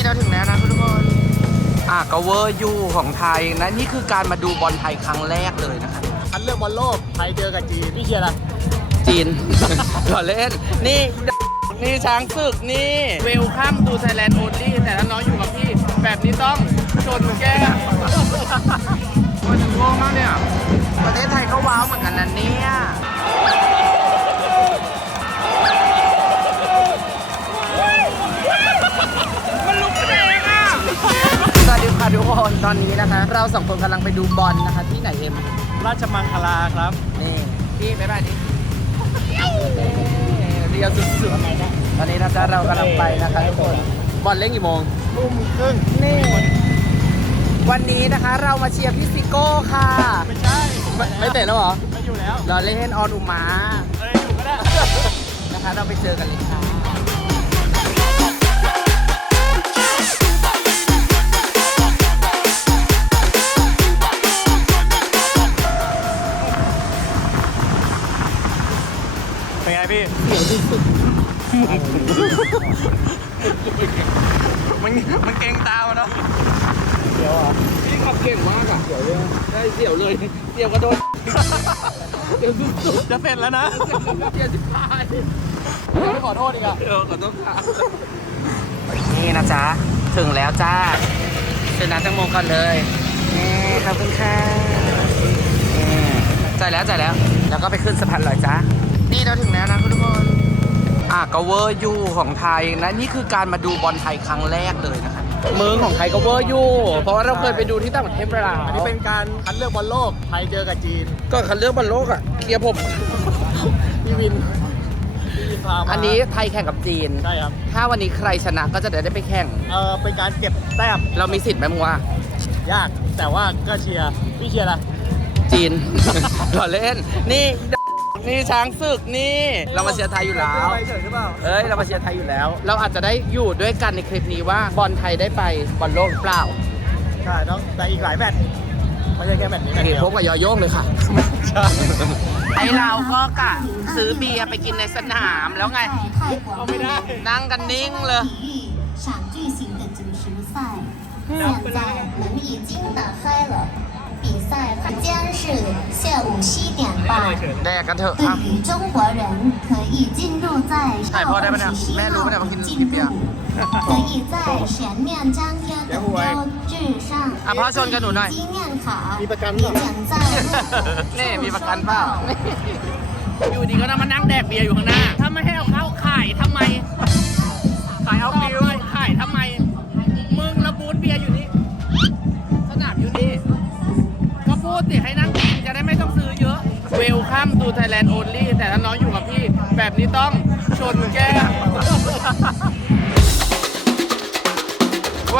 นี่เราถึงแล้วนะทุกคนอะก็เวอร์ยูของไทยนะนี่คือการมาดูบอลไทยครั้งแรกเลยนะคะคัดเลือกบอลโลกไทยเจอกับจีนพี่เชียร์อะไรจีนขอเล่นนี่นี่ช้างศึกนี่เวลคัมตูไทยแลนด์โอลี่แต่ถ้าน้องอยู่กับพี่ แบบนี้ต้องชนแก้มมันจะง่วงมากเนี่ยประเทศไทยก็ว้าวเหมือนกันนะเนี่ยมัน เราสองคนกำลังไปดูบอลนะคะ ที่ไหนเอ็มราชมังคลาครับ นี่พี่บ๊ายบายดิเรียวสุดๆตอนนี้นะจ๊ะเรากำลังไปนะคะทุกคนบอลเล่นกี่โมงทุ่มครึ่งนี่ วันนี้นะคะเรามาเชียร์พี่ซิโก้ค่ะ ไม่ใช่ไม่ไม่เตะแล้วเหรอไม่อยู่แล้ว เราเล่นออนอุมาเอ้ยอยู่ก็ได้ นะคะเราไปเจอกันเลย งพี่มันมันเก่งตามเนาะเดี๋ยวอะพี่ขับเก่งมากอะเสียวเลยได้เสียวเลยเสียวกระโดดเสียวสุดๆจะเสร็จแล้วนะเสียวสิบพายไม่ขอโทษอีกอะเออขอโทษค่ะนี่นะจ๊ะถึงแล้วจ้าเชิญน้ำแตงโมก่อนเลยนี่ขอบคุณค่ะนี่จ่ายแล้วจ่ายแล้ว แล้วก็ไปขึ้นสะพานลอยจ้า นี่เราถึงแล้วนะทุกคนอะก็เวอร์ยูของไทยนะนี่คือการมาดูบอลไทยครั้งแรกเลยนะคะเมืองของไทยก็เวอร์ยูเพราะว่าเราเคยไปดูที่ต่างประเทศไปแล้วอันนี้เป็นการคัดเลือกบอลโลกไทยเจอกับจีน ก็คันเลือกบอลโลกอะเคลียร์ผมพี่วินพี่วินพามาอันนี้ไทยแข่งกับจีนใช่ครับถ้าวันนี้ใครชนะก็จะได้ไปแข่งเออเป็นการเก็บแต้มเรามีสิทธิ์ไหมมึงว่ายากแต่ว่าก็เชียร์พี่เชียร์อะไรจีนขอเล่นนี่ นี่ช้างศึกนี่ เรามาเชียร์ไทยอยู่แล้ว ไปเฉยหรือเปล่า เอ้ย เรามาเชียร์ไทยอยู่แล้ว เราอาจจะได้อยู่ด้วยกันในคลิปนี้ว่าบอลไทยได้ไปบอลโลกหรือเปล่า ใช่ต้องแต่อีกหลายแมตช์ไม่ใช่แค่แมตช์นี้แมตช์ เห็น เดียว พบกับยอโย่งเลยค่ะ ใช่ ไอเราก็กะซื้อเบียร์ไปกินในสนามแล้วไง ไม่ได้ นั่งกันนิ่งเลย 体育场巨型的主持赛，现在门已经打开了， 比赛时间是下午七点半。 แดกกันเถอะ 对 อ่ะ 于中国人，可以进入在哎พ่อได้ 二 ปะเนี่ย 十七 แม่รู้ปะเนี่ยว่ากิน 号进 เบียร์ 入，可以在前面张贴的标志上啊พ่อชนกับหนูหน่อย 纪念卡， มีประกัน 并 เหรอ 将在 นี่มีประกันเปล่า อยู่ดีก็ต้องมานั่งแดกเบียร์อยู่ข้างหน้า ถ้าไม่ให้เอาเข้าขายทำไม ขายเอาฟิวขายทำไม มึ ตูไทยแลนด์โอลี่แต่ถ้าน้องอยู่กับพี่ แบบนี้ต้องชนแก้ม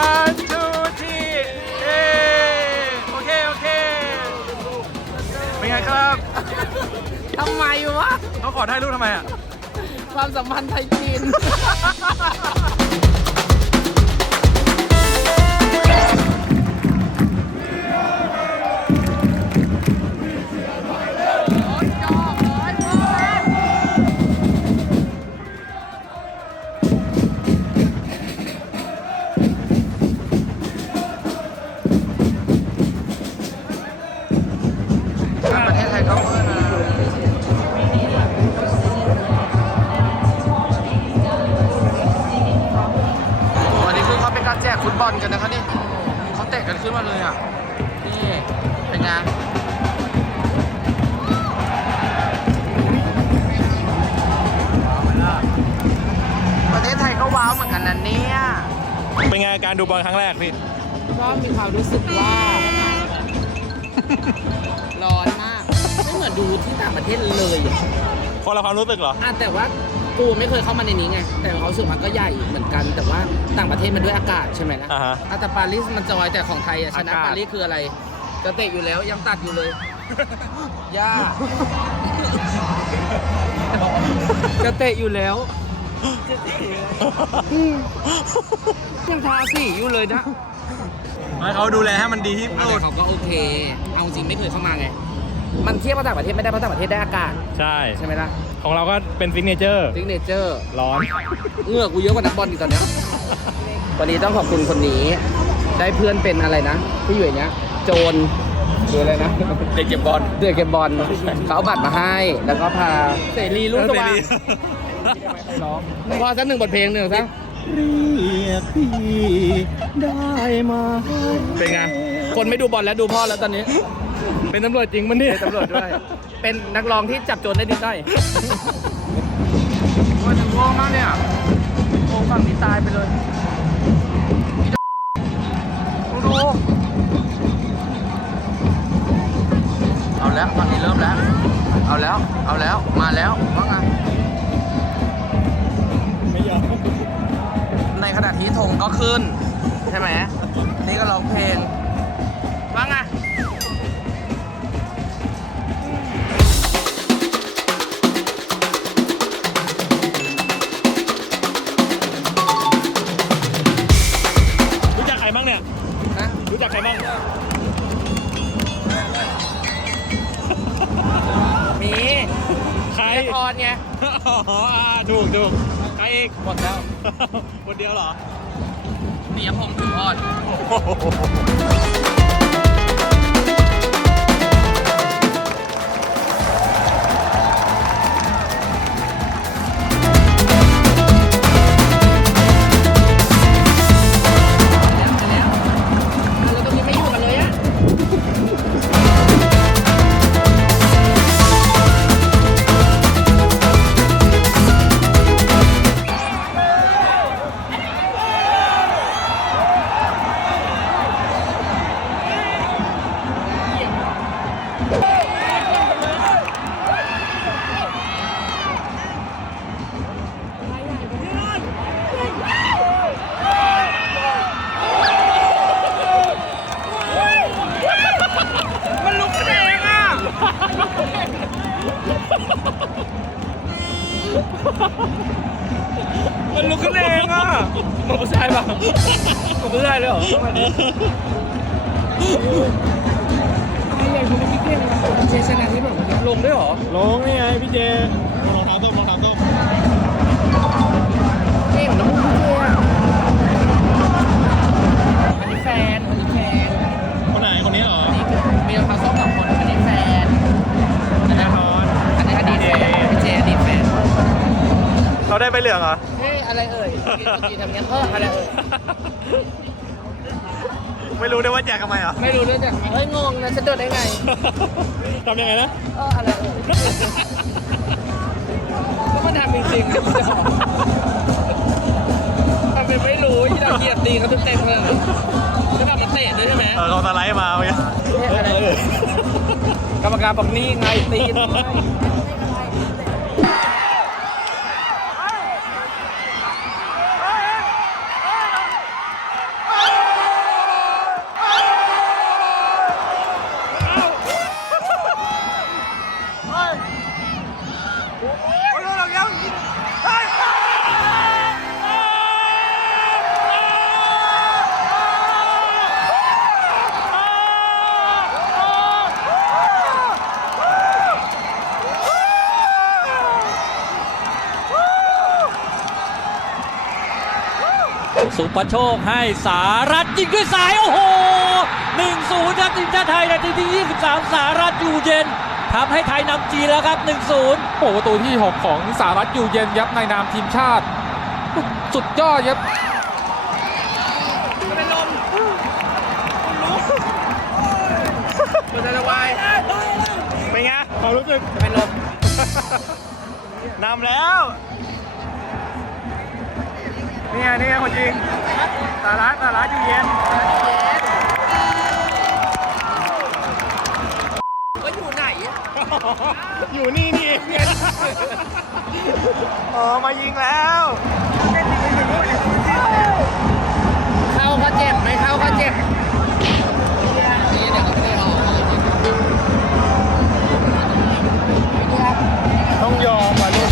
one two three เอ้โอเค โอเค เป็นไงครับ ทำไมวะ เขาขอถ่ายรูปทำไมอะ ความสัมพันธ์ไทยจีน การดูบอลครั้งแรกพี่ ก็มีความรู้สึกว่า ร้อนมาก ไม่เหมือนดูที่ต่างประเทศเลยอะคนละความรู้สึกเหรอ อะแต่ว่ากูไม่เคยเข้ามาในนี้ไง แต่เขารู้สึกมันก็ใหญ่เหมือนกัน แต่ว่าต่างประเทศมันด้วยอากาศใช่ไหมนะอ่าฮะ อะแต่ปารีสมันจอยแต่ของไทยอะชนะอากาศ ปารีสคืออะไรจะเตะอยู่แล้วยังตัดอยู่เลย ย่าจะเตะอยู่แล้วอืม ยังทาสีอยู่เลยนะให้เขาดูแลให้มันดีที่แต่สุดเขาก็โอเค เอาจริงไม่เคยเข้ามาไง มันเทียบกับต่างประเทศไม่ได้เพราะต่างประเทศได้อากาศใช่ ใช่ไหมล่ะของเราก็เป็นซิกเนเจอร์ ซิกเนเจอร์ร้อน เหงื่อกูเยอะกว่านักบอลอีกตอนเนี้ยวันนี้ต้องขอบคุณคนนี้ ได้เพื่อนเป็นอะไรนะที่อยู่อย่างเงี้ย โจรหรืออะไรนะ เด็กเก็บบอล เดือดเก็บบอลเขาเอาบัตรมาให้ แล้วก็พาเสรีรุ่งสว่าง พอสักหนึ่งบทเพลงหนึ่งสักเรียกพี่ได้มาเป็นไง คนไม่ดูบอลแล้วดูพ่อแล้วตอนนี้ เป็นตำรวจจริงมันเนี่ยเป็นตำรวจด้วย เป็นนักร้องที่จับโจรได้ดีได้โอ้ยถึงโง่มากเนี่ยโง่ฝั่งนี้ตายไปเลยดูดูเอาแล้วฝั่งนี้เริ่มแล้ว เอาแล้ว เอาแล้ว มาแล้วว่าไง ขณะที่ธงก็ขึ้น ใช่ไหม นี่ก็ร้องเพลง ว่าไงรู้จักใครบ้างเนี่ย นะรู้จักใครบ้าง มีใคร ละครไง อ๋ออ่าถูกถูก ใครอีกหมดแล้ว คนเดียวเหรอเปียพงศ์ถืออ่อนแล้วต มันลุกขึ้นเองอะมันผู้ชายป่ะมันผู้ชายเลยเหรอไอ้ใหญ่คุณไม่คิดเก่งนะเจชนะที่แบบลงด้วยเหรอลงนี่ไงพี่เจรองเท้าส้มรองเท้าส้ม เขาได้ใบเหลืองเหรอ เฮ้ยอะไรเอ่ยกินกินทำเงี้ยเอออะไรเอ่ย ไม่รู้ด้วยว่าแจกทำไมเหรอ ไม่รู้ด้วยจากเฮ้ยงงนะจะโดนได้ไง ทำยังไงนะ เอออะไรเอ่ยก็มันทำจริงๆนะพี่จะบอกทำเป็นไม่รู้ที่เราเหยียบตีเขาเต็มๆเลยใช่แบบมันเตะด้วยใช่ไหมเออเขาสไลด์มาเมื่อกี้อะไรเอ่ยกรรมการบอกนี่ไงตีน สุปโชคให้สารัตยิงด้วยสาย โอ้โห1-0ครับทีมชาติไทยนาทีที่ 23 สารัตอยู่เย็นทำให้ไทยนำจีนแล้วครับ 1-0โอ้โหประตูที่ 6 ของสหรัฐอยู่เย็นยับในนามทีมชาติ สุดยอดครับมันจะวายเป็นไงความรู้สึกจะเป็นลมนำแล้ว นี่ไงนี่ไงคนจริงสาระสาระอยู่เย็นก็อยู่ไหน อยู่นี่นี่เองอ๋อมายิงแล้วเข้าก็เจ็บไม่เข้าก็เจ็บนี่เดี๋ยวก็ไม่ได้ออกต้องยอมอะลูกใค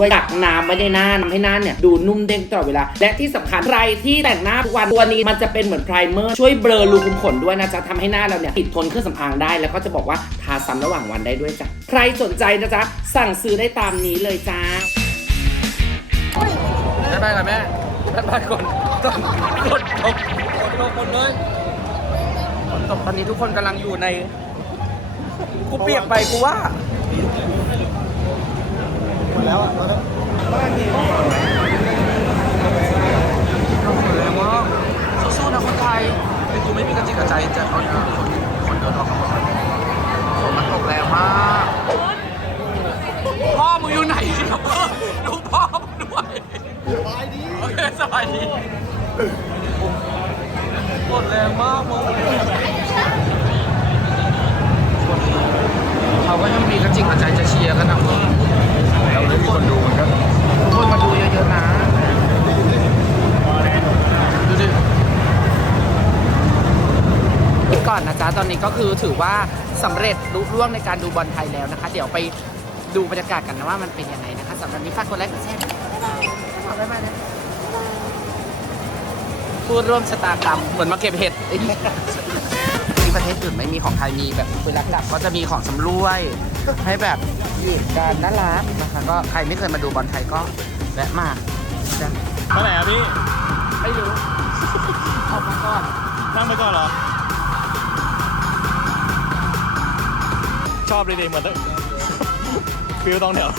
วยกักน้ำไม่ได้หน้าทำให้หน้าเนี่ยดูนุ่มเด้งตลอดเวลา และที่สำคัญใครที่แต่งหน้าทุกวันตัวนี้มันจะเป็นเหมือนไพรเมอร์ช่วยเบลอรูขุมขนด้วยนะจ๊ะทำให้หน้าเราเนี่ยติดทนเครื่องสำอางได้ แล้วก็จะบอกว่าทาซ้ำระหว่างวันได้ด้วยจ้ะใครสนใจนะจ๊ะสั่งซื้อได้ตามนี้เลยจ้าบ๊ายบายก่อนแม่บ๊ายบายก่อนต้องกดตกกดตกหมดเลยตกตอนนี้ทุกคนกำลังอยู่ใน กูเปียกไปกูว่า ดแล้วอะสู้ๆนะคนไทยไอ้กูไม่มีกระจิกกระใจจะเอาคนคนเดินออกมาฝนมันตกแรงมากพ่อมึงอยู่ไหนเนี่ยพ่อดูพ่อมึงด้วยสบายดีโอเคสบายดีหมดแรงมากมึงเขาก็ยังมีกระจิกกระใจจะเชียร์กันนะมึง เราเลยมีคนดูกันทุกคนมาดูเยอะๆนะ ดูดิก่อนนะจ๊ะ ตอนนี้ก็คือถือว่าสำเร็จลุล่วงในการดูบอลไทยแล้วนะคะ เดี๋ยวไปดูบรรยากาศกันนะว่ามันเป็นยังไงนะคะสำหรับวันนี้ฝากกดไลค์กดแชร์ด้วยบ๊ายบายนะพูดร่วมชะตากรรมเหมือนมาเก็บเห็ด ที่ประเทศอื่นไม่มีของไทยมีแบบปืนลักหลักก็จะมีของสำรวย ให้แบบหยิบกันน่ารักนะคะ ก็ใครไม่เคยมาดูบอลไทยก็แวะมาจ้ะไปไหนอะพี่ ไม่รู้ออกมาก่อนนั่งไปก่อนเหรอ ชอบเลยดิเหมือนฟิลตองแถว